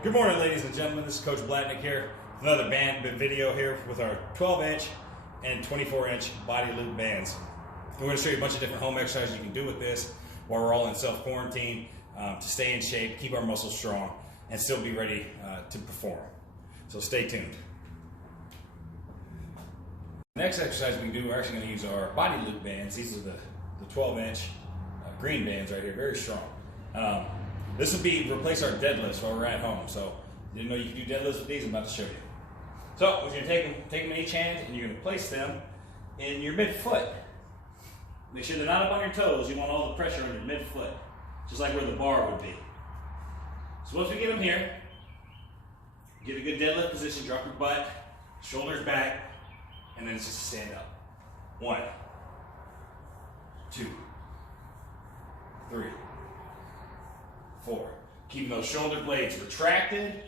Good morning, ladies and gentlemen. This is Coach Blatnick here with another band video here with our 12-inch and 24-inch body loop bands. We're going to show you a bunch of different home exercises you can do with this while we're all in self-quarantine to stay in shape, keep our muscles strong, and still be ready to perform. So stay tuned. The next exercise we can do, we're actually going to use our body loop bands. These are the 12-inch green bands right here, very strong. This would be replace our deadlifts while we're at home. So you didn't know you could do deadlifts with these? I'm about to show you. So we're going to take them in each hand, and you're going to place them in your midfoot. Make sure they're not up on your toes. You want all the pressure on your midfoot, just like where the bar would be. So once we get them here, get a good deadlift position, drop your butt, shoulders back, and then it's just a stand up. 1, 2, 3, 4. Keeping those shoulder blades retracted,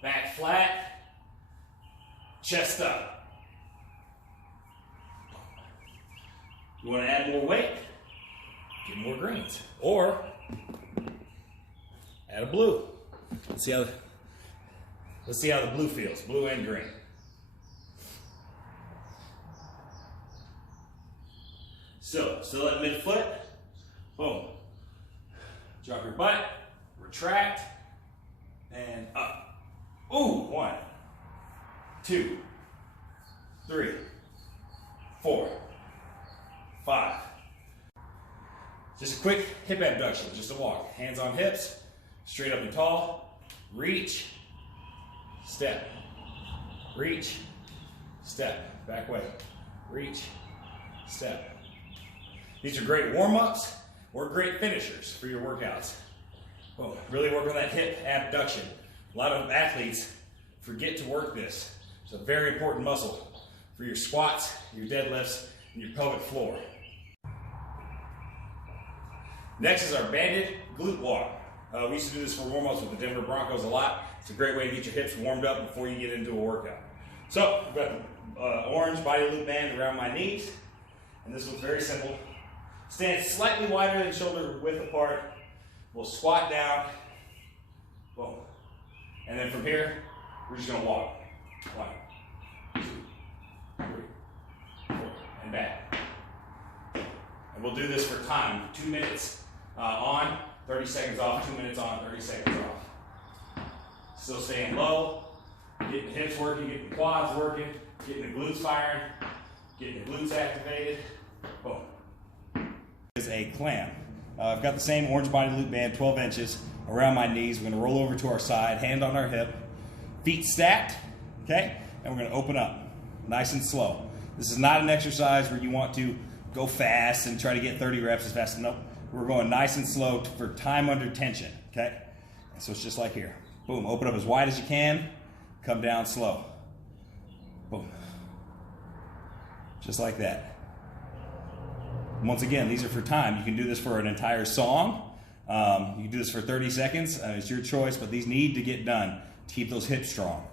back flat, chest up. You want to add more weight? Get more greens. Or add a blue. Let's see how the blue feels, blue and green. Still at midfoot. Boom. Drop your butt, retract, and up. Ooh, 1, 2, 3, 4, 5. Just a quick hip abduction, just a walk. Hands on hips, straight up and tall. Reach, step, reach, step, back way. Reach, step. These are great warm-ups or great finishers for your workouts. Well, really work on that hip abduction. A lot of athletes forget to work this. It's a very important muscle for your squats, your deadlifts, and your pelvic floor. Next is our banded glute walk. We used to do this for warm-ups with the Denver Broncos a lot. It's a great way to get your hips warmed up before you get into a workout. So, I've got the orange body loop band around my knees, and this one's very simple. Stand slightly wider than shoulder width apart. We'll squat down. Boom. And then from here, we're just going to walk. 1, 2, 3, 4, and back. And we'll do this for time. 2 minutes on, 30 seconds off. 2 minutes on, 30 seconds off. Still staying low. Getting the hips working, getting the quads working, getting the glutes firing, getting the glutes activated. Boom. Is a clam. I've got the same orange body loop band, 12 inches around my knees. We're going to roll over to our side, hand on our hip, feet stacked, okay? And we're going to open up, nice and slow. This is not an exercise where you want to go fast and try to get 30 reps as fast. Nope. We're going nice and slow for time under tension, okay? And so it's just like here. Boom, open up as wide as you can, come down slow. Boom. Just like that. Once again, these are for time. You can do this for an entire song. You can do this for 30 seconds. It's your choice, but these need to get done to keep those hips strong.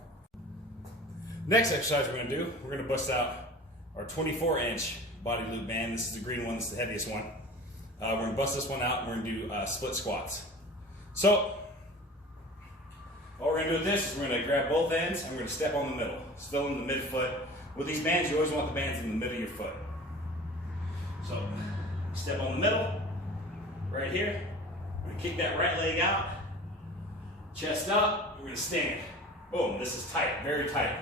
Next exercise we're going to do, we're going to bust out our 24-inch body loop band. This is the green one. This is the heaviest one. We're going to bust this one out, and we're going to do split squats. So, what we're going to do with this is we're going to grab both ends, and we're going to step on the middle. Still in the midfoot. With these bands, you always want the bands in the middle of your foot. So, step on the middle, right here. We're going to kick that right leg out, chest up, we're going to stand. Boom, this is tight, very tight,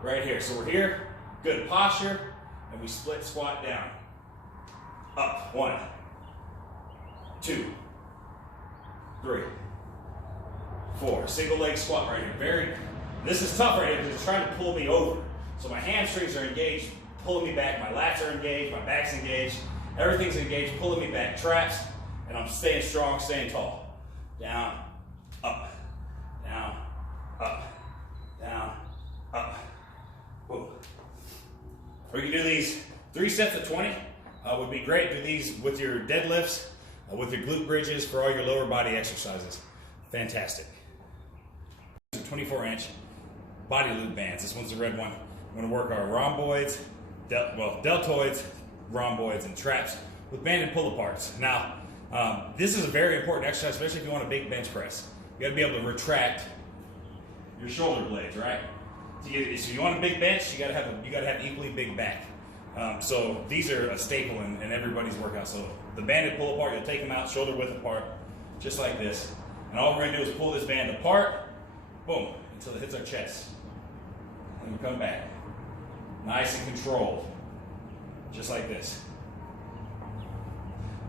right here. So we're here, good posture, and we split squat down. Up, 1, 2, 3, 4. Single leg squat right here. This is tough right here because it's trying to pull me over. So my hamstrings are engaged, pulling me back, my lats are engaged, my back's engaged, everything's engaged, pulling me back, traps, and I'm staying strong, staying tall. Down, up, down, up, down, up. Whoa. Or you can do these 3 sets of 20, would be great. Do these with your deadlifts, with your glute bridges for all your lower body exercises. Fantastic. 24-inch body loop bands. This one's the red one. We're going to work our rhomboids, deltoids, rhomboids, and traps with banded pull-aparts. Now, this is a very important exercise, especially if you want a big bench press. You got to be able to retract your shoulder blades, right? So you want a big bench, you gotta have equally big back. So these are a staple in everybody's workout. So the banded pull apart, you'll take them out shoulder width apart, just like this. And all we're gonna do is pull this band apart, boom, until it hits our chest. And we come back. Nice and controlled, just like this.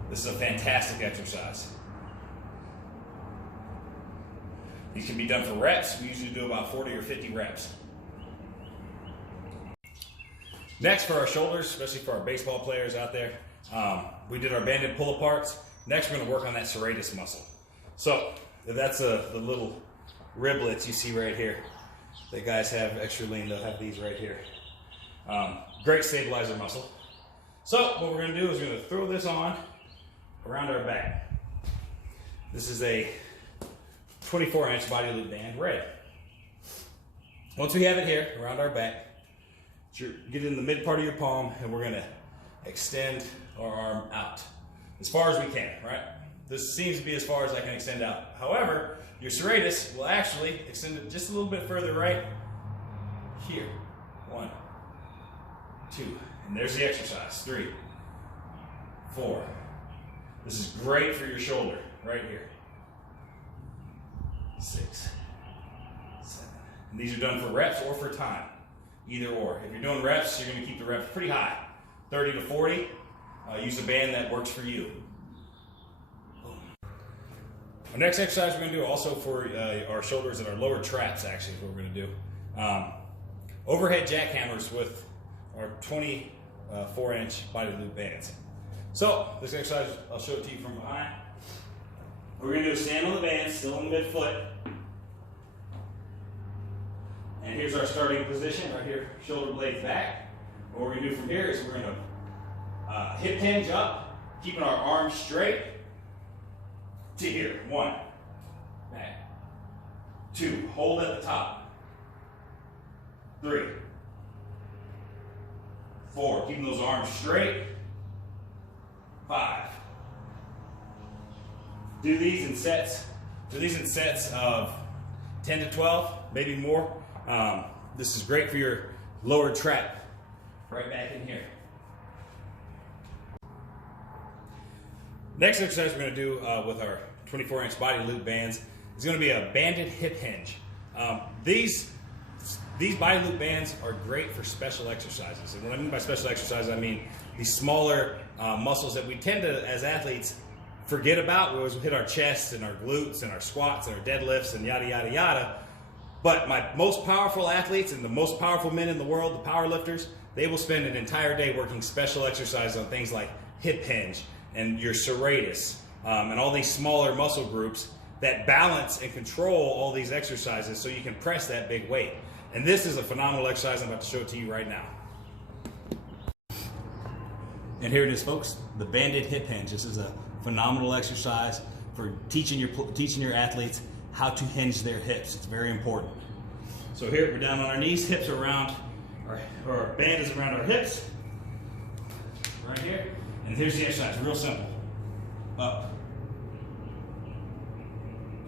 This is a fantastic exercise. These can be done for reps. We usually do about 40 or 50 reps. Next, for our shoulders, especially for our baseball players out there, we did our banded pull aparts. Next, we're going to work on that serratus muscle. So that's the little riblets you see right here. The guys have extra lean, they'll have these right here. Great stabilizer muscle. So what we're going to do is we're going to throw this on around our back. This is a 24-inch body loop band, red. Once we have it here around our back, get it in the mid part of your palm, and we're going to extend our arm out as far as we can, right? This seems to be as far as I can extend out. However, your serratus will actually extend it just a little bit further right here. 1, 2, and there's the exercise. 3, 4. This is great for your shoulder, right here. 6, 7. And these are done for reps or for time, either or. If you're doing reps, you're going to keep the reps pretty high, 30 to 40. Use a band that works for you. Our next exercise we're going to do also for our shoulders and our lower traps, actually, is what we're going to do. Overhead jackhammers with our 24-inch body loop bands. So this exercise, I'll show it to you from behind. What we're going to do is stand on the band, still in the midfoot. And here's our starting position, right here, shoulder blades back. What we're going to do from here is we're going to hip hinge up, keeping our arms straight to here. 1, back. 2, hold at the top. 3, 4, keeping those arms straight. 5. Do these in sets. Do these in sets of 10 to 12, maybe more. This is great for your lower trap, right back in here. Next exercise we're going to do with our 24-inch body loop bands is going to be a banded hip hinge. These body loop bands are great for special exercises. And what I mean by special exercises, I mean these smaller muscles that we tend to, as athletes, forget about. We always hit our chest and our glutes and our squats and our deadlifts and yada, yada, yada. But my most powerful athletes and the most powerful men in the world, the power lifters, they will spend an entire day working special exercises on things like hip hinge and your serratus and all these smaller muscle groups that balance and control all these exercises so you can press that big weight. And this is a phenomenal exercise. I'm about to show it to you right now. And here it is, folks, the banded hip hinge. This is a phenomenal exercise for teaching your athletes how to hinge their hips. It's very important. So here we're down on our knees, hips are around, our band is around our hips, right here. And here's the exercise, real simple. Up,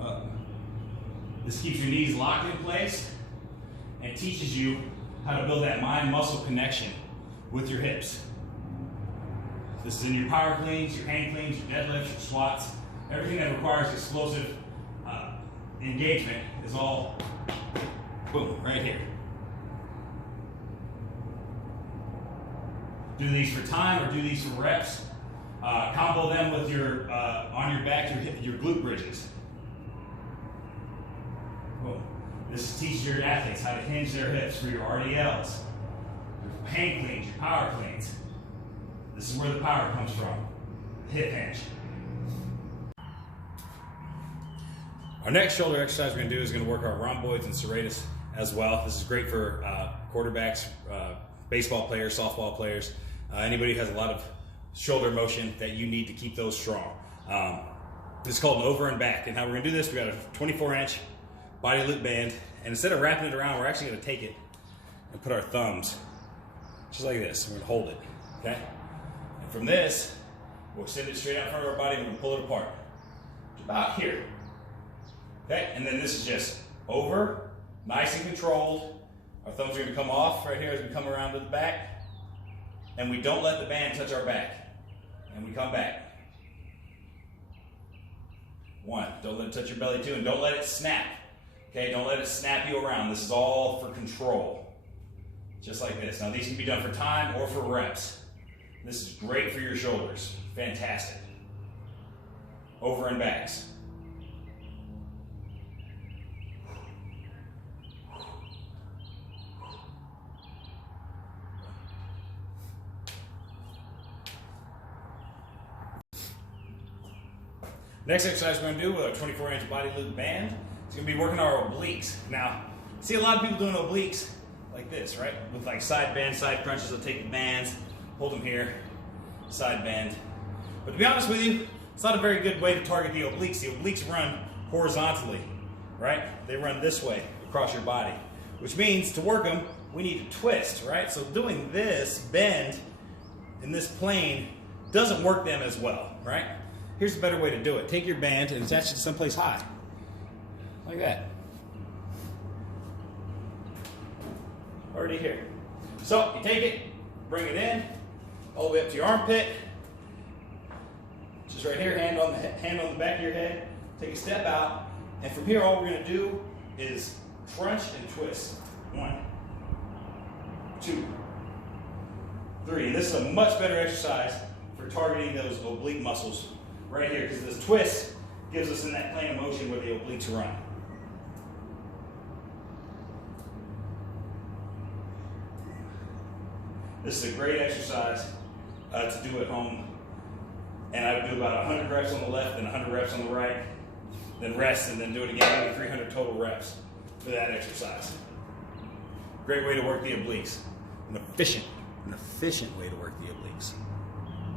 up. This keeps your knees locked in place and teaches you how to build that mind-muscle connection with your hips. This is in your power cleans, your hang cleans, your deadlifts, your squats. Everything that requires explosive engagement is all, boom, right here. Do these for time or do these for reps. Combo them with your, on your back, your glute bridges. Boom. This teaches your athletes how to hinge their hips for your RDLs, your hang cleans, your power cleans. This is where the power comes from, the hip hinge. Our next shoulder exercise we're going to do is going to work our rhomboids and serratus as well. This is great for quarterbacks, baseball players, softball players, anybody who has a lot of shoulder motion that you need to keep those strong. This is called an over and back. And how we're going to do this, we got a 24-inch body loop band. And instead of wrapping it around, we're actually going to take it and put our thumbs just like this. We're going to hold it, okay? And from this, we'll send it straight out in front of our body and we're going to pull it apart. About here. Okay, and then this is just over Nice and controlled. Our thumbs are going to come off right here as we come around to the back. And we don't let the band touch our back. And we come back. 1, don't let it touch your belly. 2, and don't let it snap. Okay, don't let it snap you around. This is all for control. Just like this. Now these can be done for time or for reps. This is great for your shoulders. Fantastic. Over and backs. Next exercise we're going to do with our 24-inch body loop band is going to be working our obliques. Now, see a lot of people doing obliques like this, right? With like side bend, side crunches. They'll take the bands, hold them here, side bend. But to be honest with you, it's not a very good way to target the obliques. The obliques run horizontally, right? They run this way across your body, which means to work them, we need to twist, right? So doing this bend in this plane doesn't work them as well, right? Here's a better way to do it. Take your band and attach it to someplace high, like that. Already here. So you take it, bring it in, all the way up to your armpit. Just right here, hand on the back of your head. Take a step out, and from here, all we're going to do is crunch and twist. 1, 2, 3. And this is a much better exercise for targeting those oblique muscles right here, because this twist gives us in that plane of motion where the obliques run. This is a great exercise to do at home. And I would do about 100 reps on the left and 100 reps on the right, then rest and then do it again, maybe 300 total reps for that exercise. Great way to work the obliques. An efficient way to work the obliques.